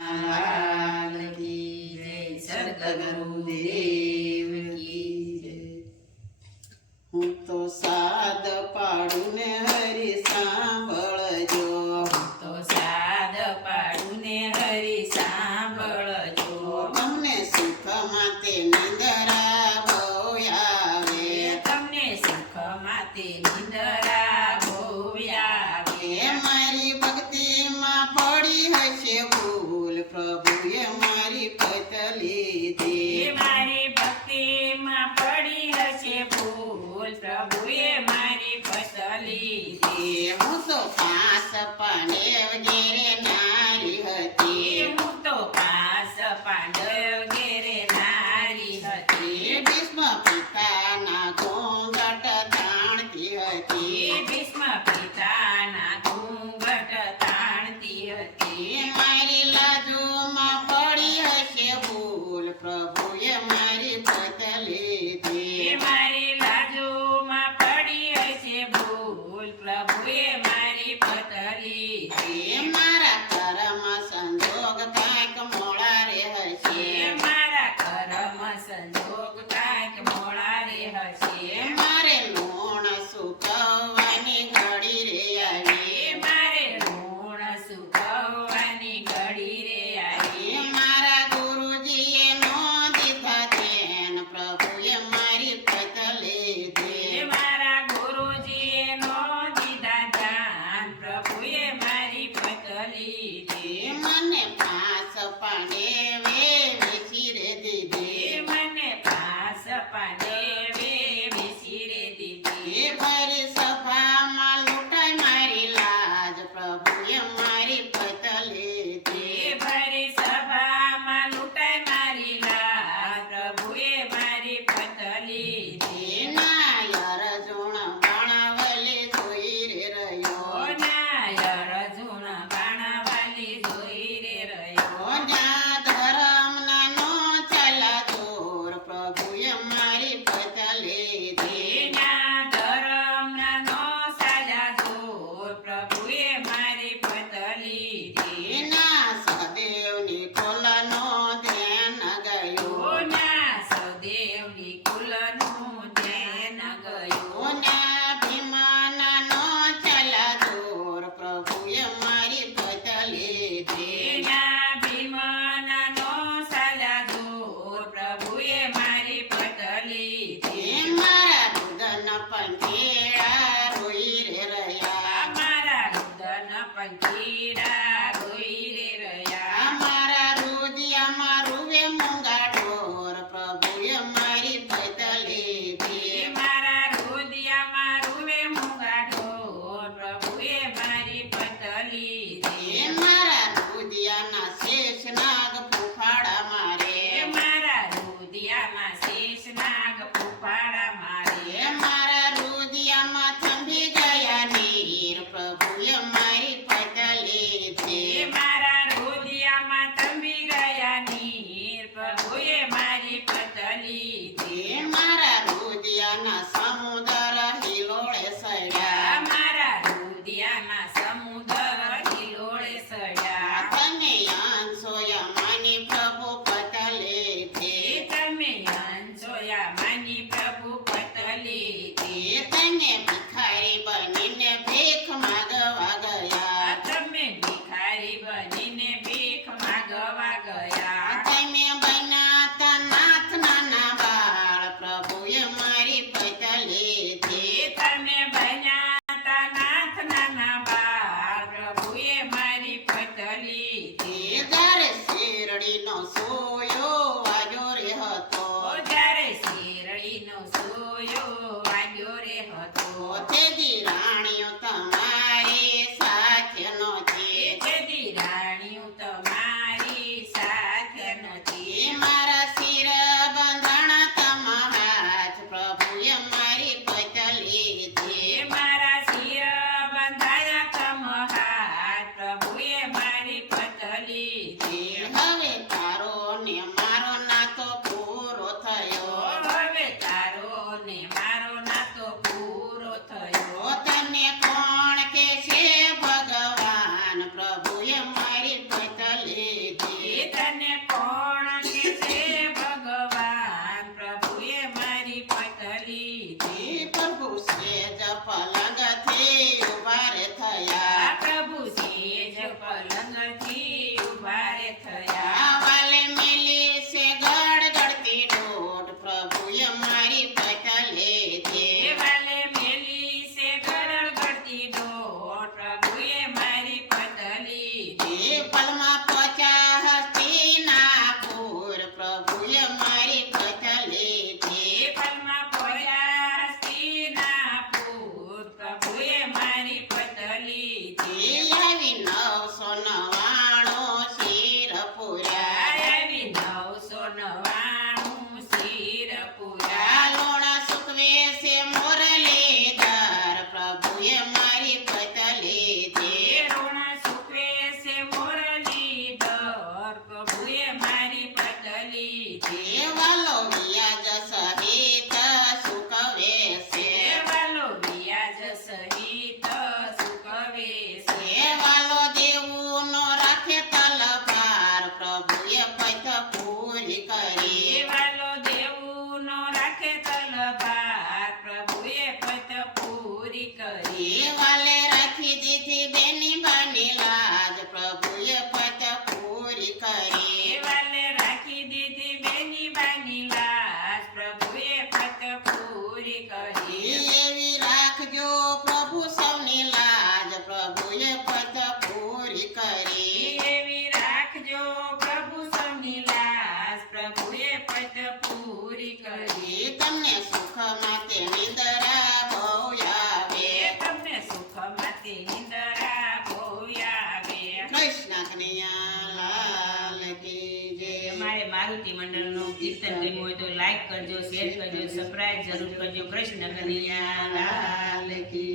लाल की जय सद्गुरुदेव की जय। हूँ तो साद पाडू ने हरि सांभळजो, तो साद पाडूने हरि सांभळजो। તમને સુખ માતે નિંદરા ભોયાવે, તમને સુખ માતે નિંદરા ભોયાવે। મારી ભક્તિમાં પડી હશે ભૂલ, પ્રભુએ મારી પત લીધી। મારી ભક્તિમાં પડી હશે ભૂલ, પ્રભુએ મારી પત લીધી। હું તો પાસ પાંડવ ઘેરે નારી હતી, હું તો પાસ પાંડવ ઘેરે નારી હતી। ભીષ્મ પિતાના ઘૂંઘટ તાણતી હતી। ભીષ્મ પિતાના ઘૂંઘટ તાણતી હતી। મારી લાજુમાં પડી હશે ભૂલ, પ્રભુએ મારી પત લીધી। મારી લાજુમાં પડી હશે ભૂલ, પ્રભુએ મારી પત લીધી। મારા કર્મ સંજોગ કાંઈક મોડા રે હશે, મારા કર્મ સંજોગ કાંઈક મોડા રે હશે। મારે લૂણ સુકવવાની ઘડી રે આવી। મારે ઋણ ચૂકવવાની ઘડી રે આવી। મારા ગુરુજીએ નો દીધા ધ્યાન, પ્રભુએ મારી પત લીધી। મારા ગુરુજીએ નો દીધા દાન, પ્રભુએ મારી પત લીધી। મને પાસ પાંડવે વિસીરે દીધી। મને પાસ પાંડવે વિસીરે દીધી। ભરી સભામાં લૂંટાઈ મારી લાજ, પ્રભુએ મારી પત લીધી। ભરી સભામાં લૂંટાઈ મારી લાજ, પ્રભુએ મારી પત લીધી। નાયર જુણ બાણાવલી જોઈ રે રહ્યો, નાયર જૂન બાણાવાલી જોઈ રે રહ્યો। જ્યાં ધર્મના નો ચાલા દૂર, પ્રભુએ મારી પત લીધી। એના ધર્મના નો સાજા જોર, પ્રભુએ મારી પત લીધી। ના સદેવની કોલનો ધ્યાન ગયું, ના સદેવની કુલનું ધ્યાન ગયું। ના ભીમાના નો ચાલા દૂર, પ્રભુએ મારી પત લીધી। એના ભીમના નો સાજા જોર, પ્રભુએ મારી પત લીધી। મારા રુદન પંખીડા રોઈ રે રહ્યા, મારા રુદન પંખીડા રોઈ રે રહ્યા। મારા રુદિયામાં રૂવે મૂંગા ઢોર, પ્રભુએ મારી પત લીધી। મારા રુદિયામાં રૂવે મૂંગા ઢોર, પ્રભુએ મારી પત લીધી। મારા રુદિયાના શેષ નાગ ફૂફાડા મારે, મારા રુદિયામાં શેષ નાગ ફૂફાડા મારે। મારા રુદિયામાં થંભી ગયા નીર, પ્રભુએ મારી પત લીધી। મારા રુદિયામાં તંબી ગયા નીર, પ્રભુએ મારી પત લીધી। મારા રુદિયાના સમુદર હિલોળે સડ્યા, મારા રુદિયામાં સમુદ્ર હિલોળે સડ્યા। તમે અંશોયા માની પ્રભુ પત લીધી। તમે અંશોયા માની પ્રભુ પત લીધી। તમે ભિખારી બનીને ભીખ માગવા ગયા, તમે ભિખારી બનીને ભીખ માગવા ગયા। તમે બનાતા નાથ નાના બાળ, પ્રભુએ મારી પત લીધી। તમે બન્યા તા નાથ નાના બાળ, પ્રભુએ મારી પત લીધી। જ્યારે શેરડીનો સોયો વાગ્યો રે હતો, જ્યારે શેરડીનો સોયો વાગ્યો રે હતો, તેથી રાણીઓ તમારી સાથે નહોતી। તેથી રાણીઓ તમારી સાથે નથી। મારા શિર બંધાણા તમા હાથ, પ્રભુએ મારી પત લીધી। મારા શિર બંધાયા તમ હાથ, પ્રભુએ મારી પત લીધી। હવે તારો ને મારો નાતો પૂરો થયો, હવે તારો ને મારો નાતો પૂરો થયો। તને કોણ કે છે ભગવાન, પ્રભુએ મારી પત લીધી। કનૈયા લાલ કી જય. તમારે મારુતિ મંડળનું કીર્તન ગમ્યું હોય તો લાઈક કરજો, શેર કરજો, સબસ્ક્રાઇબ જરૂર કરજો. કૃષ્ણ કનૈયા લાલ કી